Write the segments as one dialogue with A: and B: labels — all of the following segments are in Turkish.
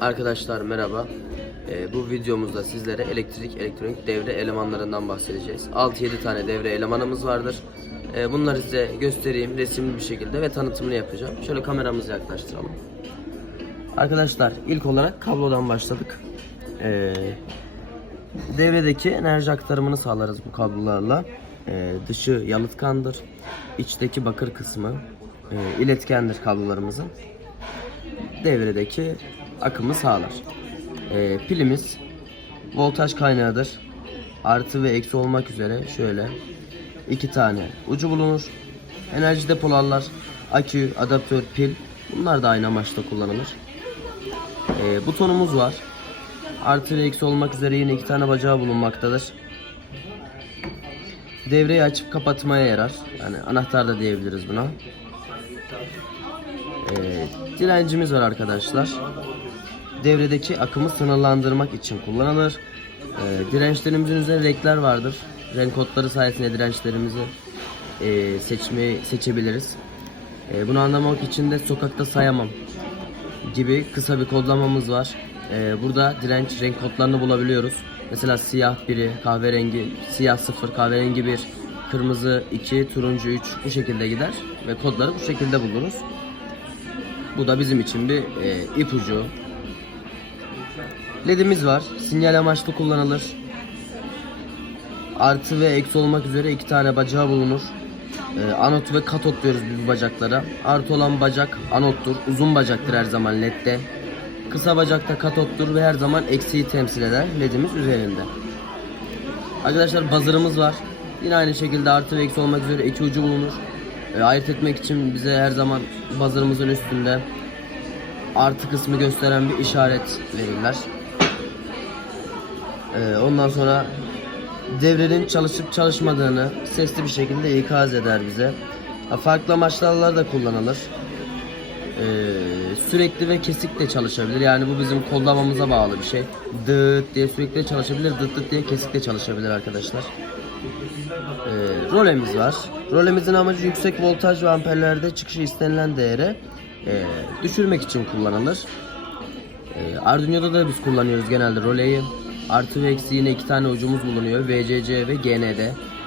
A: Arkadaşlar merhaba. Ee, bu videomuzda sizlere elektrik, elektronik devre elemanlarından bahsedeceğiz. 6-7 tane devre elemanımız vardır. Ee, bunları size göstereyim resimli bir şekilde ve tanıtımını yapacağım. Şöyle kameramızı yaklaştıralım. Arkadaşlar ilk olarak kablodan başladık. Ee, devredeki enerji aktarımını sağlarız bu kablolarla. Ee, dışı yalıtkandır. İçteki bakır kısmı e, iletkendir kablolarımızın devredeki akımı sağlar. Ee, pilimiz voltaj kaynağıdır. Artı ve eksi olmak üzere şöyle iki tane ucu bulunur. Enerji depolarlar, akü, adaptör, pil bunlar da aynı amaçla kullanılır. Ee, butonumuz var. Artı ve eksi olmak üzere yine iki tane bacağı bulunmaktadır. Devreyi açıp kapatmaya yarar. Yani anahtar da diyebiliriz buna. Ee, direncimiz var arkadaşlar. Devredeki akımı sınırlandırmak için kullanılır. Ee, dirençlerimizin üzerinde renkler vardır. Renk kodları sayesinde dirençlerimizi e, seçmeyi seçebiliriz. E, bunu anlamak için de sokakta sayamam gibi kısa bir kodlamamız var. Ee, burada direnç renk kodlarını bulabiliyoruz. Mesela siyah biri, kahverengi, siyah 0, kahverengi 1, kırmızı 2, turuncu 3 bu şekilde gider ve kodları bu şekilde buluruz. Bu da bizim için bir e, ipucu. LED'imiz var. Sinyal amaçlı kullanılır. Artı ve eksi olmak üzere iki tane bacağı bulunur. E, anot ve katot diyoruz bu bacaklara. Artı olan bacak anottur. Uzun bacaktır her zaman LED'de. Kısa bacakta katottur ve her zaman eksiği temsil eder LED'imiz üzerinde. Arkadaşlar buzzer'ımız var. Yine aynı şekilde artı ve eksi olmak üzere iki ucu bulunur. E, ayırt etmek için bize her zaman buzzer'ımızın üstünde artı kısmı gösteren bir işaret verirler. E, ondan sonra devrenin çalışıp çalışmadığını sesli bir şekilde ikaz eder bize. Farklı amaçlarla da kullanılır. E, sürekli ve kesik de çalışabilir. Yani bu bizim kodlamamıza bağlı bir şey. Dıt diye sürekli çalışabilir, dıt dıt diye kesik de çalışabilir arkadaşlar. E, rolemiz var. Rolemizin amacı yüksek voltaj ve amperlerde çıkışı istenilen değere e, düşürmek için kullanılır. E, Arduino'da da biz kullanıyoruz genelde roleyi. Artı ve eksi yine iki tane ucumuz bulunuyor. VCC ve GND.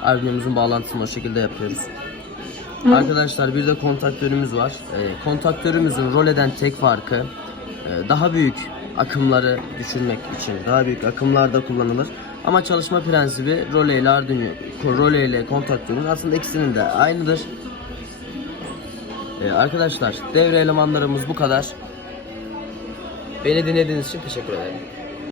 A: Arduino'muzun bağlantısını o şekilde yapıyoruz. Arkadaşlar bir de kontaktörümüz var. E, kontaktörümüzün roleden tek farkı e, daha büyük akımları düşürmek için daha büyük akımlarda kullanılır. Ama çalışma prensibi role ile Arduino, role ile kontaktörün aslında ikisinin de aynıdır. E, arkadaşlar devre elemanlarımız bu kadar. Beni dinlediğiniz için teşekkür ederim.